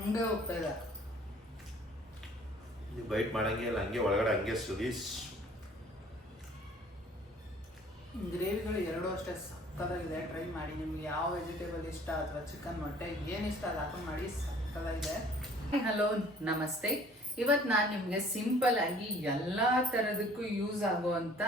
ಹಂಗೆ ಹೋಗ್ತಾ ಇದೆ. ಬೈಟ್ ಮಾಡಂಗೆ ಇಲ್ಲ, ಹಂಗೆ ಒಳಗಡೆ ಹಂಗೆ ಸುಲೀಸ್. ಗ್ರೇವಿಗಳು ಎರಡೂ ಅಷ್ಟೇ ಸಕ್ಕತ್ತಾಗಿದೆ. ಟ್ರೈ ಮಾಡಿ. ನಿಮ್ಗೆ ಯಾವ ವೆಜಿಟೇಬಲ್ ಇಷ್ಟ ಅಥವಾ ಚಿಕನ್, ಮೊಟ್ಟೆ ಏನು ಇಷ್ಟ ಅದು ಹಾಕೊಂಡು ಮಾಡಿ, ಸಕ್ಕತ್ತಾಗಿದೆ. ಹಲೋ ನಮಸ್ತೆ. ಇವತ್ತು ನಾನು ನಿಮಗೆ ಸಿಂಪಲ್ ಆಗಿ ಎಲ್ಲ ಥರದಕ್ಕೂ ಯೂಸ್ ಆಗುವಂಥ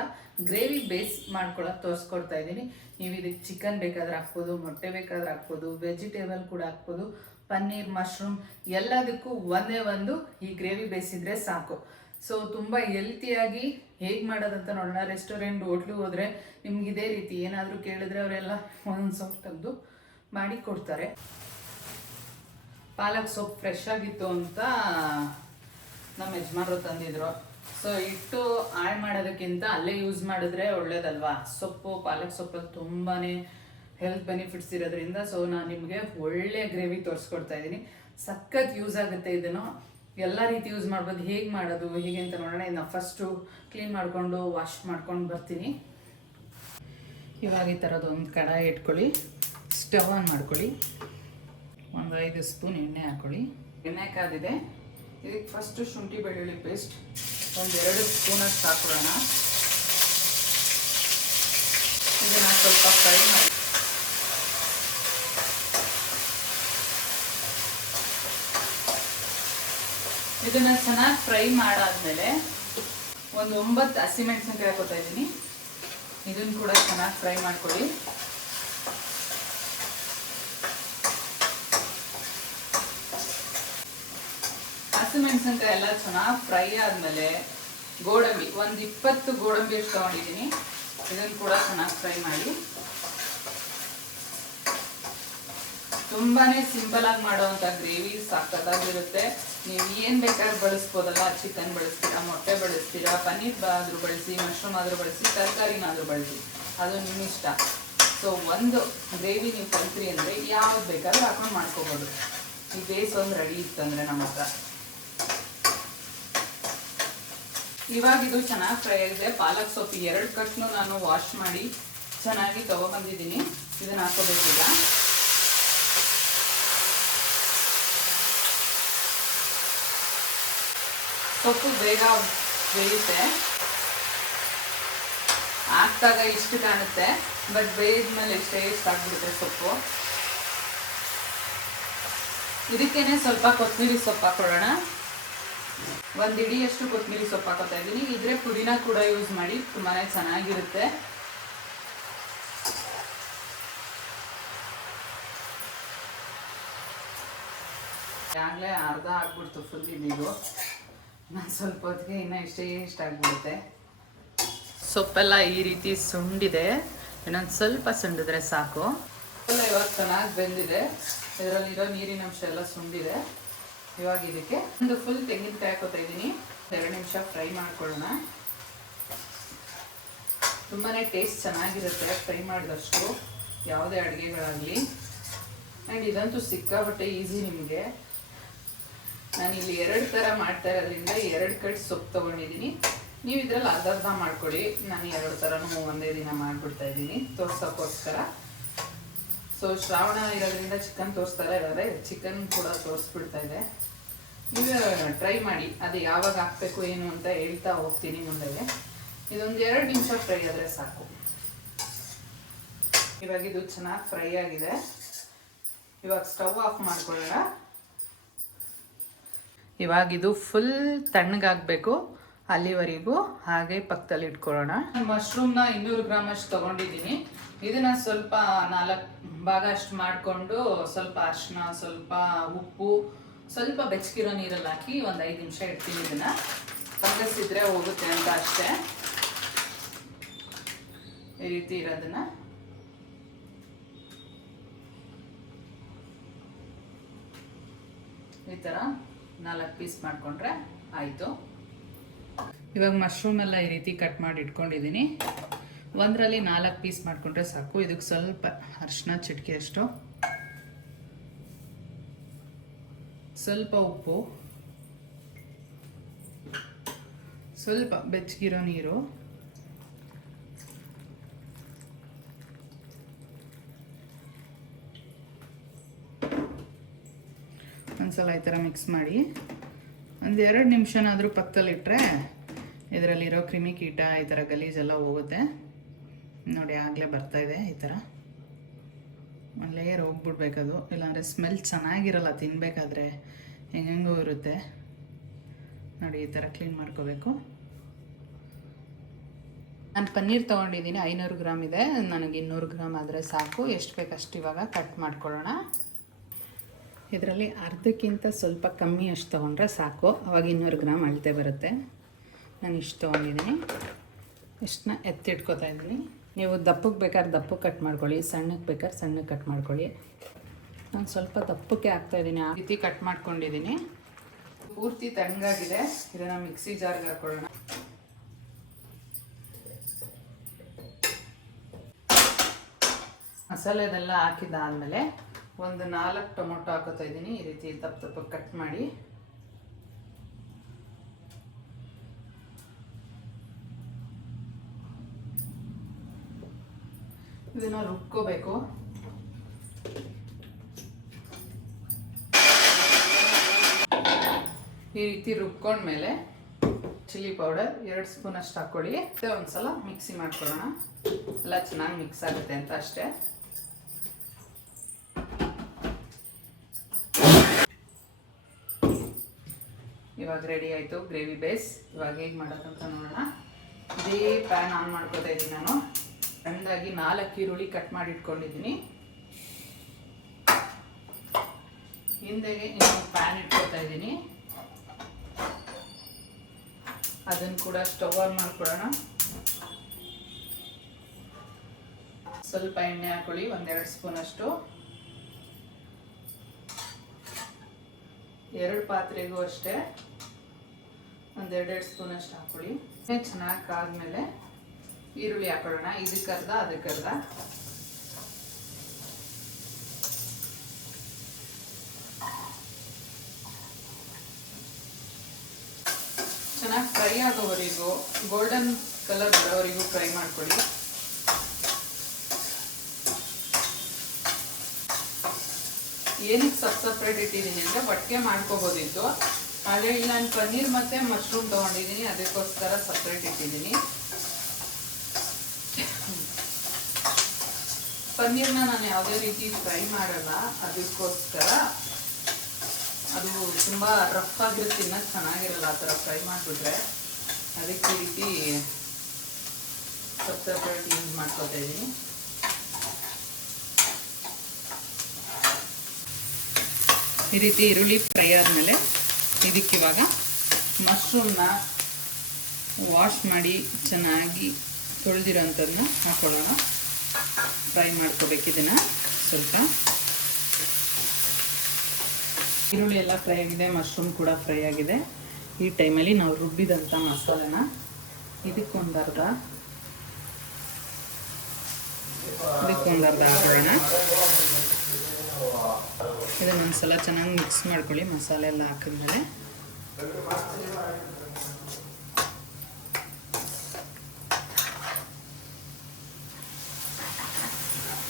ಗ್ರೇವಿ ಬೇಸ್ ಮಾಡ್ಕೊಳ್ಳೋದು ತೋರಿಸ್ಕೊಡ್ತಾ ಇದ್ದೀನಿ. ನೀವು ಇದಕ್ಕೆ ಚಿಕನ್ ಬೇಕಾದ್ರೆ ಹಾಕ್ಬೋದು, ಮೊಟ್ಟೆ ಬೇಕಾದ್ರೆ ಹಾಕ್ಬೋದು, ವೆಜಿಟೇಬಲ್ ಕೂಡ ಹಾಕ್ಬೋದು, ಪನ್ನೀರ್, ಮಶ್ರೂಮ್ ಎಲ್ಲದಕ್ಕೂ ಒಂದೇ ಒಂದು ಈ ಗ್ರೇವಿ ಬೇಸ್ ಇದ್ದರೆ ಸಾಕು. ಸೊ ತುಂಬ ಹೆಲ್ತಿಯಾಗಿ ಹೇಗೆ ಮಾಡೋದಂತ ನೋಡೋಣ. ರೆಸ್ಟೋರೆಂಟ್, ಹೋಟ್ಲಿಗೆ ಹೋದರೆ ನಿಮ್ಗೆ ಇದೇ ರೀತಿ ಏನಾದರೂ ಕೇಳಿದ್ರೆ ಅವರೆಲ್ಲ ಒಂದೊಂದು ಸೊಪ್ಪು ತೆಗೆದು ಮಾಡಿ ಕೊಡ್ತಾರೆ. ಪಾಲಕ್ ಸೊಪ್ಪು ಫ್ರೆಶ್ ಆಗಿತ್ತು ಅಂತ ನಮ್ಮ ಯಜಮಾನರು ತಂದಿದ್ರು. ಸೊ ಇಟ್ಟು ಆಡ್ ಮಾಡೋದಕ್ಕಿಂತ ಅಲ್ಲೇ ಯೂಸ್ ಮಾಡಿದ್ರೆ ಒಳ್ಳೇದಲ್ವಾ. ಸೊಪ್ಪು, ಪಾಲಕ್ ಸೊಪ್ಪಲ್ಲಿ ತುಂಬಾ ಹೆಲ್ತ್ ಬೆನಿಫಿಟ್ಸ್ ಇರೋದ್ರಿಂದ ಸೊ ನಾನು ನಿಮಗೆ ಒಳ್ಳೆ ಗ್ರೇವಿ ತೋರಿಸ್ಕೊಡ್ತಾ ಇದ್ದೀನಿ. ಸಖತ್ ಯೂಸ್ ಆಗುತ್ತೆ. ಇದನ್ನು ಎಲ್ಲ ರೀತಿ ಯೂಸ್ ಮಾಡ್ಬೋದು. ಹೇಗೆ ಮಾಡೋದು ಹೇಗೆ ಅಂತ ನೋಡೋಣ. ಇದನ್ನ ಫಸ್ಟು ಕ್ಲೀನ್ ಮಾಡಿಕೊಂಡು ವಾಶ್ ಮಾಡ್ಕೊಂಡು ಬರ್ತೀನಿ. ಇವಾಗ ಈ ಥರದ್ದು ಒಂದು ಕಡಾಯಿ ಇಟ್ಕೊಳ್ಳಿ, ಸ್ಟವ್ ಆನ್ ಮಾಡ್ಕೊಳ್ಳಿ, ಒಂದು 5 ಸ್ಪೂನ್ ಎಣ್ಣೆ ಹಾಕ್ಕೊಳ್ಳಿ. ಎಣ್ಣೆ ಕಾದಿದೆ. ಇದಕ್ಕೆ ಫಸ್ಟು ಶುಂಠಿ ಬೆಳ್ಳುಳ್ಳಿ ಪೇಸ್ಟ್ ಒಂದು 2 ಸ್ಪೂನಷ್ಟು ಹಾಕೊಳ್ಳೋಣ. ಇದನ್ನು ಸ್ವಲ್ಪ ಫ್ರೈ ಮಾಡಿ. ಇದನ್ನು ಚೆನ್ನಾಗಿ ಫ್ರೈ ಮಾಡಾದ್ಮೇಲೆ ಒಂದು 9 ಹಸಿಮೆಣಸಿನ್ಕಾಯಿ ಹಾಕೋತಾ ಇದ್ದೀನಿ. ಇದನ್ನು ಕೂಡ ಚೆನ್ನಾಗಿ ಫ್ರೈ ಮಾಡ್ಕೊಳ್ಳಿ. ಹಸಿಮೆಣಸಿನ್ಕಾಯಿ ಎಲ್ಲ ಚೆನ್ನಾಗಿ ಫ್ರೈ ಆದಮೇಲೆ ಗೋಡಂಬಿ ಒಂದು 20 ಗೋಡಂಬಿ ಅಷ್ಟು ತೊಗೊಂಡಿದ್ದೀನಿ. ಇದನ್ನು ಕೂಡ ಚೆನ್ನಾಗಿ ಫ್ರೈ ಮಾಡಿ. ತುಂಬಾ ಸಿಂಪಲ್ ಆಗಿ ಮಾಡುವಂಥ ಗ್ರೇವಿ ಸಕ್ಕತ್ತಾಗಿರುತ್ತೆ. ನೀವು ಏನು ಬೇಕಾದ್ರೂ ಬಳಸ್ಬೋದಲ್ಲ. ಚಿಕನ್ ಬಳಸ್ತೀರಾ, ಮೊಟ್ಟೆ ಬಳಸ್ತೀರಾ, ಪನ್ನೀರ್ ಆದರೂ ಬಳಸಿ, ಮಶ್ರೂಮ್ ಆದರೂ ಬಳಸಿ, ತರಕಾರಿನಾದರೂ ಬಳಸಿ, ಅದು ನಿಮ್ಮ ಇಷ್ಟ. ಸೊ ಒಂದು ಗ್ರೇವಿ ನೀವು ಕಲ್ತ್ರಿ ಅಂದರೆ ಯಾವ್ದು ಬೇಕಾದ್ರೂ ಹಾಕೊಂಡು ಮಾಡ್ಕೋಬೋದು. ಈ ಬೇಸ್ ಒಂದು ರೆಡಿ ಇತ್ತಂದರೆ ನಮ್ಮ ಹತ್ರ. ಇವಾಗ ಇದು ಚೆನ್ನಾಗಿ ಫ್ರೈ ಆಗಿದೆ. ಪಾಲಕ್ ಸೊಪ್ಪು 2 ಕಟ್ನು ನಾನು ವಾಶ್ ಮಾಡಿ ಚೆನ್ನಾಗಿ ತಗೊಬಂದಿದ್ದೀನಿ. ಇದನ್ನು ಹಾಕೋಬೇಕೀಗ. ಸೊಪ್ಪು ಬೇಗ ಬೇಯುತ್ತೆ. ಹಾಕ್ದಾಗ ಇಷ್ಟು ಕಾಣುತ್ತೆ, ಬಟ್ ಬೇಯಿದ್ಮೇಲೆ ಎಷ್ಟು ಆಗ್ಬಿಡುತ್ತೆ ಸೊಪ್ಪು. ಇದಕ್ಕೇನೆ ಸ್ವಲ್ಪ ಕೊತ್ತಂಬರಿ ಸೊಪ್ಪು ಹಾಕೊಳ್ಳೋಣ. 1 ಹಿಡಿಯಷ್ಟು ಕೊತ್ತಂಬರಿ ಸೊಪ್ಪು ಹಾಕೋತಾ ಇದ್ದೀನಿ. ಇದ್ರೆ ಪುದೀನ ಕೂಡ ಯೂಸ್ ಮಾಡಿ, ತುಂಬಾ ಚೆನ್ನಾಗಿರುತ್ತೆ. ಆಗಲೇ ಅರ್ಧ ಆಗ್ಬಿಡ್ತು ಫುಲ್ ಇದ್ದಿದ್ದು. ನಾನು ಸ್ವಲ್ಪ ಹೊತ್ತಿಗೆ ಇನ್ನೂ ಇಷ್ಟ ಆಗ್ಬಿಡುತ್ತೆ. ಸೊಪ್ಪೆಲ್ಲ ಈ ರೀತಿ ಸುಂಡಿದೆ. ಇನ್ನೊಂದು ಸ್ವಲ್ಪ ಸುಂಡಿದ್ರೆ ಸಾಕು. ಎಲ್ಲ ಇವಾಗ ಚೆನ್ನಾಗಿ ಬೆಂದಿದೆ. ಇದರಲ್ಲಿರೋ ನೀರಿನ ಅಂಶ ಎಲ್ಲ ಸುಂಡಿದೆ. ಇವಾಗ ಇದಕ್ಕೆ ಒಂದು ಫುಲ್ ತೆಂಗಿನಕಾಯಿ ಹಾಕೋತಾ ಇದ್ದೀನಿ. 2 ನಿಮಿಷ ಫ್ರೈ ಮಾಡ್ಕೊಳ್ಳೋಣ. ತುಂಬಾ ಟೇಸ್ಟ್ ಚೆನ್ನಾಗಿರುತ್ತೆ ಫ್ರೈ ಮಾಡಿದಷ್ಟು ಯಾವುದೇ ಅಡುಗೆಗಳಾಗಲಿ. ಆ್ಯಂಡ್ ಇದಂತೂ ಸಿಕ್ಕಾಬಟ್ಟೆ ಈಸಿ ನಿಮಗೆ. ನಾನಿಲ್ಲಿ 2 ಥರ ಮಾಡ್ತಾ ಇರೋದ್ರಿಂದ 2 ಕಟ್ ಸೊಪ್ಪು ತೊಗೊಂಡಿದ್ದೀನಿ. ನೀವು ಇದರಲ್ಲಿ ಅರ್ಧ ಮಾಡ್ಕೊಳ್ಳಿ. ನಾನು 2 ಥರನೂ ಒಂದೇ ದಿನ ಮಾಡಿಬಿಡ್ತಾ ಇದ್ದೀನಿ ತೋರ್ಸೋಕ್ಕೋಸ್ಕರ. ಸೊ ಶ್ರಾವಣ ಇರೋದ್ರಿಂದ ಚಿಕನ್ ತೋರಿಸ್ತಾ ಇದ್ದಾರೆ, ಚಿಕನ್ ಕೂಡ ತೋರಿಸ್ಬಿಡ್ತಾ ಇದೆ. ನೀವು ಟ್ರೈ ಮಾಡಿ. ಅದು ಯಾವಾಗ ಹಾಕಬೇಕು ಏನು ಅಂತ ಹೇಳ್ತಾ ಹೋಗ್ತೀನಿ ಮುಂದೆಗೆ. ಇದೊಂದು 2 ನಿಮಿಷ ಫ್ರೈ ಆದರೆ ಸಾಕು. ಇವಾಗ ಇದು ಚೆನ್ನಾಗಿ ಫ್ರೈ ಆಗಿದೆ. ಇವಾಗ ಸ್ಟವ್ ಆಫ್ ಮಾಡ್ಕೊಳ್ಳೋಣ. ಇವಾಗ ಇದು ಫುಲ್ ತಣ್ಣಗಾಗಬೇಕು. ಅಲ್ಲಿವರೆಗೂ ಹಾಗೆ ಪಕ್ಕದಲ್ಲಿ ಇಟ್ಕೊಳ್ಳೋಣ. ಮಶ್ರೂಮ್ನ 200 ಗ್ರಾಮ್ ಅಷ್ಟು ತೊಗೊಂಡಿದ್ದೀನಿ. ಇದನ್ನು ಸ್ವಲ್ಪ 4 ಭಾಗ ಅಷ್ಟು ಮಾಡಿಕೊಂಡು ಸ್ವಲ್ಪ ಅರಿಶಿನ, ಸ್ವಲ್ಪ ಉಪ್ಪು, ಸ್ವಲ್ಪ ಬೆಚ್ಚಗಿರೋ ನೀರಲ್ಲಿ ಹಾಕಿ ಒಂದು 5 ನಿಮಿಷ ಇಡ್ತೀನಿ. ಇದನ್ನು ಫಂಗಸ್ ಇದ್ರೆ ಹೋಗುತ್ತೆ ಅಂತ ಅಷ್ಟೇ. ಈ ರೀತಿ ಇರೋದನ್ನು ಈ ಥರ 4 ಪೀಸ್ ಮಾಡಿಕೊಂಡ್ರೆ ಆಯಿತು. ಇವಾಗ ಮಶ್ರೂಮ್ ಎಲ್ಲ ಈ ರೀತಿ ಕಟ್ ಮಾಡಿ ಇಟ್ಕೊಂಡಿದ್ದೀನಿ. ಒಂದರಲ್ಲಿ 4 ಪೀಸ್ ಮಾಡಿಕೊಂಡ್ರೆ ಸಾಕು. ಇದಕ್ಕೆ ಸ್ವಲ್ಪ ಅರಿಶಿನ ಚಿಟಿಕೆಯಷ್ಟು, ಸ್ವಲ್ಪ ಉಪ್ಪು, ಸ್ವಲ್ಪ ಬೆಚ್ಚಗಿರೋ ನೀರು, ಒಂದ್ಸಲ ಈ ಥರ ಮಿಕ್ಸ್ ಮಾಡಿ ಒಂದು 2 ನಿಮಿಷನಾದರೂ ಪಕ್ಕದಲ್ಲಿಟ್ಟರೆ ಇದರಲ್ಲಿರೋ ಕ್ರಿಮಿಕೀಟ ಈ ಥರ ಗಲೀಜೆಲ್ಲ ಹೋಗುತ್ತೆ. ನೋಡಿ ಆಗಲೇ ಬರ್ತಾಯಿದೆ ಈ ಥರ ಲೇಯರ್ ಹೋಗ್ಬಿಡ್ಬೇಕದು, ಇಲ್ಲಾಂದರೆ ಸ್ಮೆಲ್ ಚೆನ್ನಾಗಿರಲ್ಲ ತಿನ್ನಬೇಕಾದ್ರೆ, ಹೆಂಗೆಂಗೋ ಇರುತ್ತೆ. ನೋಡಿ ಈ ಥರ ಕ್ಲೀನ್ ಮಾಡ್ಕೋಬೇಕು. ನಾನು ಪನ್ನೀರ್ ತೊಗೊಂಡಿದ್ದೀನಿ 500 ಗ್ರಾಮ್ ಇದೆ, ನನಗೆ 200 ಗ್ರಾಮ್ ಆದರೆ ಸಾಕು. ಎಷ್ಟು ಬೇಕಷ್ಟು ಇವಾಗ ಕಟ್ ಮಾಡ್ಕೊಳ್ಳೋಣ. ಇದರಲ್ಲಿ ಅರ್ಧಕ್ಕಿಂತ ಸ್ವಲ್ಪ ಕಮ್ಮಿ ಅಷ್ಟು ತೊಗೊಂಡ್ರೆ ಸಾಕು, ಅವಾಗ 200 ಗ್ರಾಮ್ ಅಳತೆ ಬರುತ್ತೆ. ನಾನು ಇಷ್ಟು ತೊಗೊಂಡಿದ್ದೀನಿ, ಇಷ್ಟನ್ನ ಎತ್ತಿಟ್ಕೋತಾ ಇದ್ದೀನಿ. ನೀವು ದಪ್ಪಕ್ಕೆ ಬೇಕಾದ್ರೆ ದಪ್ಪಕ್ಕೆ ಕಟ್ ಮಾಡ್ಕೊಳ್ಳಿ, ಸಣ್ಣಕ್ಕೆ ಬೇಕಾದ್ರೆ ಸಣ್ಣಕ್ಕೆ ಕಟ್ ಮಾಡ್ಕೊಳ್ಳಿ. ನಾನು ಸ್ವಲ್ಪ ದಪ್ಪಕ್ಕೆ ಹಾಕ್ತಾಯಿದ್ದೀನಿ, ಆ ರೀತಿ ಕಟ್ ಮಾಡ್ಕೊಂಡಿದ್ದೀನಿ. ಪೂರ್ತಿ ತಣ್ಣಗಾಗಿದೆ, ಇದನ್ನು ಮಿಕ್ಸಿ ಜಾರ್ಗೆ ಹಾಕ್ಕೊಳ್ಳೋಣ. ಮಸಾಲೆದೆಲ್ಲ ಹಾಕಿದ್ದಾದಮೇಲೆ ಒಂದು 4 ಟೊಮೊಟೊ ಹಾಕೋತಾ ಇದ್ದೀನಿ. ಈ ರೀತಿ ದಪ್ಪ ಕಟ್ ಮಾಡಿ ಇದನ್ನು ರುಬ್ಕೋಬೇಕು. ಈ ರೀತಿ ರುಬ್ಕೊಂಡ್ಮೇಲೆ ಚಿಲ್ಲಿ ಪೌಡರ್ 2 ಸ್ಪೂನ್ ಅಷ್ಟು ಹಾಕ್ಕೊಳ್ಳಿ. ಒಂದ್ಸಲ ಮಿಕ್ಸಿ ಮಾಡ್ಕೊಳ್ಳೋಣ, ಎಲ್ಲ ಚೆನ್ನಾಗಿ ಮಿಕ್ಸ್ ಆಗುತ್ತೆ ಅಂತ ಅಷ್ಟೇ. ಇವಾಗ ರೆಡಿ ಆಯಿತು ಗ್ರೇವಿ ಬೇಸ್. ಇವಾಗ ಹೇಗೆ ಮಾಡೋದಂತ ನೋಡೋಣ. ಇದೇ ಪ್ಯಾನ್ ಆನ್ ಮಾಡ್ಕೋತಾ ಇದ್ದೀನಿ. ನಾನು ಸಣ್ಣದಾಗಿ 4 ಈರುಳ್ಳಿ ಕಟ್ ಮಾಡಿ ಇಟ್ಕೊಂಡಿದ್ದೀನಿ. ಹಿಂದೆಗೆ ಇನ್ನೊಂದು ಪ್ಯಾನ್ ಇಟ್ಕೊತಾ ಇದ್ದೀನಿ, ಅದನ್ನು ಕೂಡ ಸ್ಟವ್ ಆನ್ ಮಾಡ್ಕೊಳ್ಳೋಣ. ಸ್ವಲ್ಪ ಎಣ್ಣೆ ಹಾಕೊಳ್ಳಿ, 1-2 ಸ್ಪೂನ್ ಅಷ್ಟು. 2 ಪಾತ್ರೆಗೂ ಅಷ್ಟೇ 1-2 ಸ್ಪೂನ್ ಅಷ್ಟು ಹಾಕೊಳ್ಳಿ. ಚೆನ್ನಾಗಿ ಕಾದ್ಮೇಲೆ ಈರುಳ್ಳಿ ಹಾಕೊಳ್ಳೋಣ. ಇದಕ್ಕರ್ಧ ಅದಕ್ಕರ್ಧ. ಚೆನ್ನಾಗಿ ಫ್ರೈ ಆಗೋವರೆಗೂ, ಗೋಲ್ಡನ್ ಕಲರ್ ಬರೋವರೆಗೂ ಫ್ರೈ ಮಾಡ್ಕೊಳ್ಳಿ. ಏನಕ್ಕೆ ಸಪ್ರೇಟ್ ಇಟ್ಟಿದ್ದೀನಿ ಅಂದರೆ ಒಟ್ಟಿಗೆ ಮಾಡ್ಕೋಬೋದಿತ್ತು, ಆದರೆ ಇಲ್ಲಿ ನಾನು ಪನ್ನೀರ್ ಮತ್ತು ಮಶ್ರೂಮ್ ತೊಗೊಂಡಿದ್ದೀನಿ, ಅದಕ್ಕೋಸ್ಕರ ಸಪ್ರೇಟ್ ಇಟ್ಟಿದ್ದೀನಿ. ಪನ್ನೀರ್ನ ನಾನು ಯಾವುದೇ ರೀತಿ ಫ್ರೈ ಮಾಡಲ್ಲ, ಅದಕ್ಕೋಸ್ಕರ ಅದು ತುಂಬ ರಫ್ ಆಗಿರುತ್ತೆ, ತಿನ್ನೋಕ್ಕೆ ಚೆನ್ನಾಗಿರಲ್ಲ ಆ ಥರ ಫ್ರೈ ಮಾಡಿಬಿಟ್ರೆ. ಅದಕ್ಕೆ ಈ ರೀತಿ ಸಪ್ರೇಟ್ ಯೂಸ್ ಮಾಡ್ಕೋತಾ ಇದ್ದೀನಿ. ಈ ರೀತಿ ಈರುಳ್ಳಿ ಫ್ರೈ ಆದಮೇಲೆ ಇದಕ್ಕಿವಾಗ ಮಶ್ರೂಮ್ನ ವಾಶ್ ಮಾಡಿ ಚೆನ್ನಾಗಿ ತೊಳೆದಿರೋಂಥದ್ದನ್ನ ಹಾಕೊಳ್ಳೋಣ. ಫ್ರೈ ಮಾಡ್ಕೋಬೇಕು ಇದನ್ನು ಸ್ವಲ್ಪ. ಈರುಳ್ಳಿ ಎಲ್ಲ ಫ್ರೈ ಆಗಿದೆ, ಮಶ್ರೂಮ್ ಕೂಡ ಫ್ರೈ ಆಗಿದೆ. ಈ ಟೈಮಲ್ಲಿ ನಾವು ರುಬ್ಬಿದಂಥ ಮಸಾಲೆನ ಇದಕ್ಕೊಂದರ್ಧ ಹಾಕೊಳ್ಳೋಣ. ಇದನ್ನೊಂದ್ಸಲ ಚೆನ್ನಾಗಿ ಮಿಕ್ಸ್ ಮಾಡ್ಕೊಳ್ಳಿ. ಮಸಾಲೆ ಎಲ್ಲ ಹಾಕಿದ್ಮೇಲೆ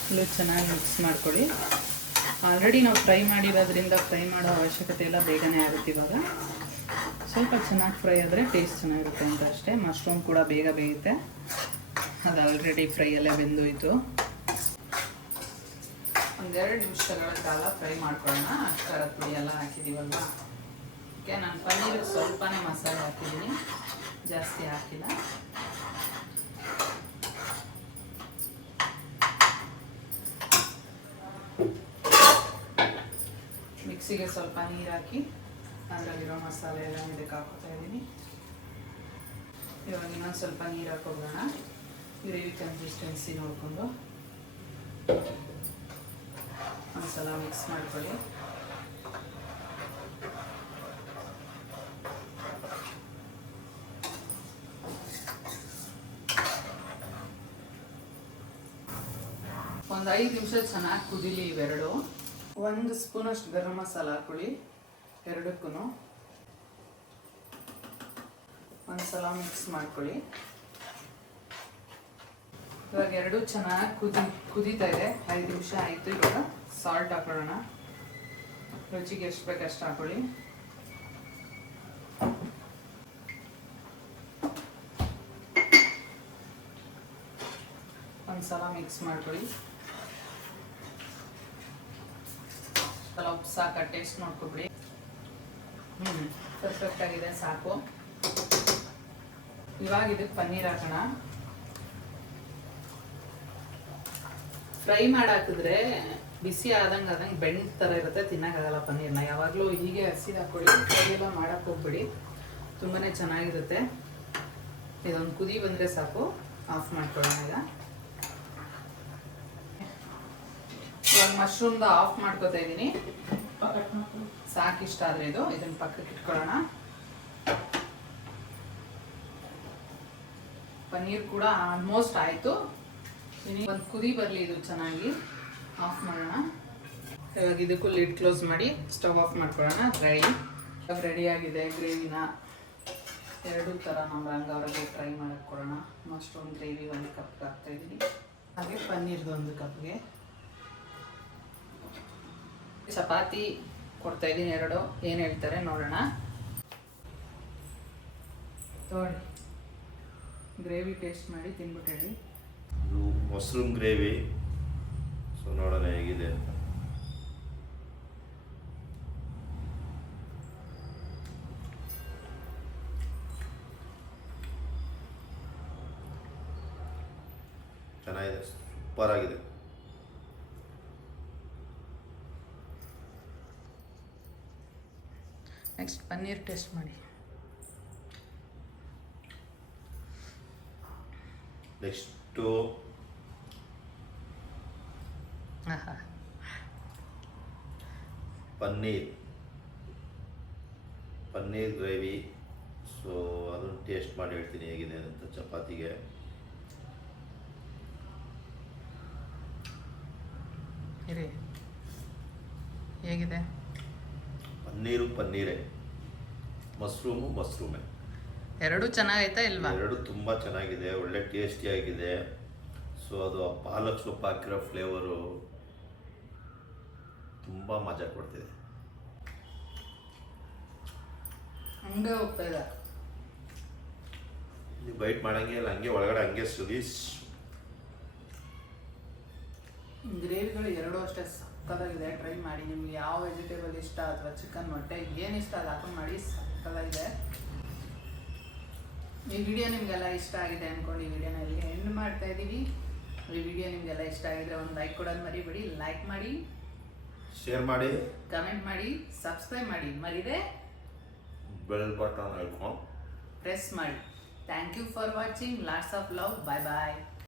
ಇಲ್ಲೂ ಚೆನ್ನಾಗಿ ಮಿಕ್ಸ್ ಮಾಡ್ಕೊಳ್ಳಿ. ಆಲ್ರೆಡಿ ನಾವು ಫ್ರೈ ಮಾಡಿರೋದ್ರಿಂದ ಫ್ರೈ ಮಾಡೋ ಅವಶ್ಯಕತೆ ಎಲ್ಲ ಬೇಗನೆ ಆಗುತ್ತೆ. ಇವಾಗ ಸ್ವಲ್ಪ ಚೆನ್ನಾಗಿ ಫ್ರೈ ಆದರೆ ಟೇಸ್ಟ್ ಚೆನ್ನಾಗಿರುತ್ತೆ ಅಂತ ಅಷ್ಟೇ. ಮಶ್ರೂಮ್ ಕೂಡ ಬೇಗ ಬೇಯುತ್ತೆ, ಅದು ಆಲ್ರೆಡಿ ಫ್ರೈಯಲ್ಲೇ ಬೆಂದೋಯ್ತು. 1-2 ನಿಮಿಷಗಳ ಕಾಲ ಫ್ರೈ ಮಾಡ್ಕೊಳ್ಳೋಣ. ಖಾರದ ಪುಡಿ ಎಲ್ಲ ಹಾಕಿದ್ದೀವಲ್ವ. ಓಕೆ, ನಾನು ಪನ್ನೀರಿಗೆ ಸ್ವಲ್ಪನೇ ಮಸಾಲೆ ಹಾಕಿದ್ದೀನಿ, ಜಾಸ್ತಿ ಹಾಕಿಲ್ಲ. ಮಿಕ್ಸಿಗೆ ಸ್ವಲ್ಪ ನೀರು ಹಾಕಿ ಅದರಲ್ಲಿರೋ ಮಸಾಲೆ ಎಲ್ಲ ಇದಕ್ಕೆ ಹಾಕೋತಾ ಇದ್ದೀನಿ. ಇವಾಗ ಇನ್ನೊಂದು ಸ್ವಲ್ಪ ನೀರು ಹಾಕೋಬೋಣ. ಗ್ರೇವಿ ಕನ್ಸಿಸ್ಟೆನ್ಸಿ ನೋಡಿಕೊಂಡು ಒಂದ್ಸಲ ಮಿಕ್ಸ್ ಮಾಡ್ಕೊಳ್ಳಿ. ಒಂದು 5 ನಿಮಿಷ ಚೆನ್ನಾಗಿ ಕುದೀಲಿ ಇವೆರಡು. 1 ಸ್ಪೂನಷ್ಟು ಗರಂ ಮಸಾಲ ಹಾಕೊಳ್ಳಿ ಎರಡಕ್ಕೂ. ಒಂದ್ಸಲ ಮಿಕ್ಸ್ ಮಾಡ್ಕೊಳ್ಳಿ. ಇವಾಗ ಎರಡು ಚೆನ್ನಾಗಿ ಕುದೀತಾ ಇದೆ. 5 ನಿಮಿಷ ಆಯಿತು. ಇವಾಗ ಸಾಲ್ಟ್ ಹಾಕೊಳ್ಳೋಣ. ರುಚಿಗೆ ಎಷ್ಟು ಬೇಕಷ್ಟು ಹಾಕೊಳ್ಳಿ. ಒಂದ್ಸಲ ಮಿಕ್ಸ್ ಮಾಡ್ಕೊಳ್ಳಿ. ಉಪ್ಪು ಸಾಕ ಟೇಸ್ಟ್ ನೋಡ್ಕೊಬಿಡಿ. ಪರ್ಫೆಕ್ಟ್ ಆಗಿದೆ, ಸಾಕು. ಇವಾಗ ಇದಕ್ಕೆ ಪನ್ನೀರ್ ಹಾಕೋಣ. ಫ್ರೈ ಮಾಡಾಕಿದ್ರೆ ಬಿಸಿ ಆದಂಗೆ ಬೆಣ್ಣೆ ಥರ ಇರುತ್ತೆ, ತಿನ್ನೋಕ್ಕಾಗಲ್ಲ ಪನ್ನೀರ್ನ. ಯಾವಾಗಲೂ ಹೀಗೆ ಹಸಿದು ಹಾಕ್ಕೊಳ್ಳಿ, ಫ್ರೈ ಎಲ್ಲ ಮಾಡಕ್ಕೆ ಹೋಗ್ಬಿಡಿ, ತುಂಬಾ ಚೆನ್ನಾಗಿರುತ್ತೆ. ಇದೊಂದು ಕುದಿ ಬಂದರೆ ಸಾಕು, ಆಫ್ ಮಾಡ್ಕೊಳ್ಳೋಣ. ಇವಾಗ ಮಶ್ರೂಮ್ದ ಆಫ್ ಮಾಡ್ಕೋತಾ ಇದ್ದೀನಿ. ಸಾಕಿಷ್ಟ ಆದರೆ ಇದನ್ನು ಪಕ್ಕಕ್ಕೆ ಇಟ್ಕೊಳ್ಳೋಣ. ಪನ್ನೀರ್ ಕೂಡ ಆಲ್ಮೋಸ್ಟ್ ಆಯಿತು. ಒಂದು ಕುದಿ ಬರಲಿ ಇದು ಚೆನ್ನಾಗಿ, ಆಫ್ ಮಾಡೋಣ. ಇವಾಗ ಇದಕ್ಕೂ ಲಿಡ್ ಕ್ಲೋಸ್ ಮಾಡಿ ಸ್ಟವ್ ಆಫ್ ಮಾಡ್ಕೊಳ್ಳೋಣ. ರೆಡಿಯಾಗಿದೆ ಗ್ರೇವಿನ. ಎರಡೂ ಥರ ನಮ್ಮ ರಂಗವ್ರಿಗೆ ಟ್ರೈ ಮಾಡಕ್ಕೆ ಕೊಡೋಣ. ಮಶ್ರೂಮ್ ಗ್ರೇವಿ 1 ಕಪ್ಗೆ ಹಾಕ್ತಾಯಿದ್ದೀನಿ, ಹಾಗೆ ಪನ್ನೀರ್ದು 1 ಕಪ್ಗೆ. ಚಪಾತಿ ಕೊಡ್ತಾಯಿದ್ದೀನಿ 2. ಏನು ಹೇಳ್ತಾರೆ ನೋಡೋಣ. ನೋಡಿ, ಗ್ರೇವಿ ಟೇಸ್ಟ್ ಮಾಡಿ ತಿನ್ಬಿಟ್ಟು ಹೇಳಿ. ಇದು ಮಶ್ರೂಮ್ ಗ್ರೇವಿ. ಸೊ ನೋಡೋಣ ಹೇಗಿದೆ ಅಂತ. ಚೆನ್ನಾಗಿದೆ, ಸೂಪರ್ ಆಗಿದೆ. ನೆಕ್ಸ್ಟ್ ಪನ್ನೀರ್ ಟೇಸ್ಟ್ ಮಾಡಿ. Next paneer gravy. ಸೊ ಅದನ್ನು ಟೇಸ್ಟ್ ಮಾಡಿ ಹೇಳ್ತೀನಿ ಹೇಗಿದೆ ಅಂತ. ಚಪಾತಿಗೆ ಇರಿ, ಹೇಗಿದೆ? ಪನ್ನೀರೇ, ಮಶ್ರೂಮೇ. ಎರಡು ಚೆನ್ನಾಗೈತಾ ಇಲ್ವಾ? ಎರಡು ತುಂಬ ಚೆನ್ನಾಗಿದೆ, ಒಳ್ಳೆ ಟೇಸ್ಟಿಯಾಗಿದೆ. ಸೊ ಅದು ಆ ಪಾಲಕ್ ಸೊಪ್ಪು ಹಾಕಿರೋ ಫ್ಲೇವರು ತುಂಬ ಮಜಾ ಕೊಡ್ತಿದೆ. ಹಂಗೆ ಹೋಗ್ತಾ ಇದೆ, ನೀವು ಬೈಟ್ ಮಾಡಂಗೆ ಇಲ್ಲ, ಹಂಗೆ ಒಳಗಡೆ ಹಂಗೆ ಸುಲೀಸ್. ಗ್ರೇವಿಗಳು ಎರಡೂ ಅಷ್ಟೇ ಸಕ್ಕತ್ತಾಗಿದೆ. ಟ್ರೈ ಮಾಡಿ. ನಿಮ್ಗೆ ಯಾವ ವೆಜಿಟೇಬಲ್ ಇಷ್ಟ ಅಥವಾ ಚಿಕನ್, ಮೊಟ್ಟೆ ಏನು ಇಷ್ಟ ಅದು ಹಾಕೊಂಡು ಮಾಡಿ, ಸಕ್ಕತ್ತಾಗಿದೆ. ಈ ವಿಡಿಯೋ ನಿಮಗೆಲ್ಲ ಇಷ್ಟ ಆಗಿದೆ ಅಂದ್ಕೊಂಡು ಈ ವಿಡಿಯೋನ ಇಲ್ಲಿ ಎಂಡ್ ಮಾಡ್ತಾ ಇದ್ದೀವಿ. ಈ ವಿಡಿಯೋ ನಿಮಗೆಲ್ಲ ಇಷ್ಟ ಆಗಿದ್ರೆ ಒಂದು ಲೈಕ್ ಕೊಡೋದು ಮರಿಬೇಡಿ. ಲೈಕ್ ಮಾಡಿ, ಶೇರ್ ಮಾಡಿ, ಕಮೆಂಟ್ ಮಾಡಿ, ಸಬ್ಸ್ಕ್ರೈಬ್ ಮಾಡಿ, ಮರಿದೆ ಬೆಲ್ ಬಟನ್ ಐಕಾನ್ ಪ್ರೆಸ್ ಮಾಡಿ. Thank you for watching. Lots of love. Bye bye.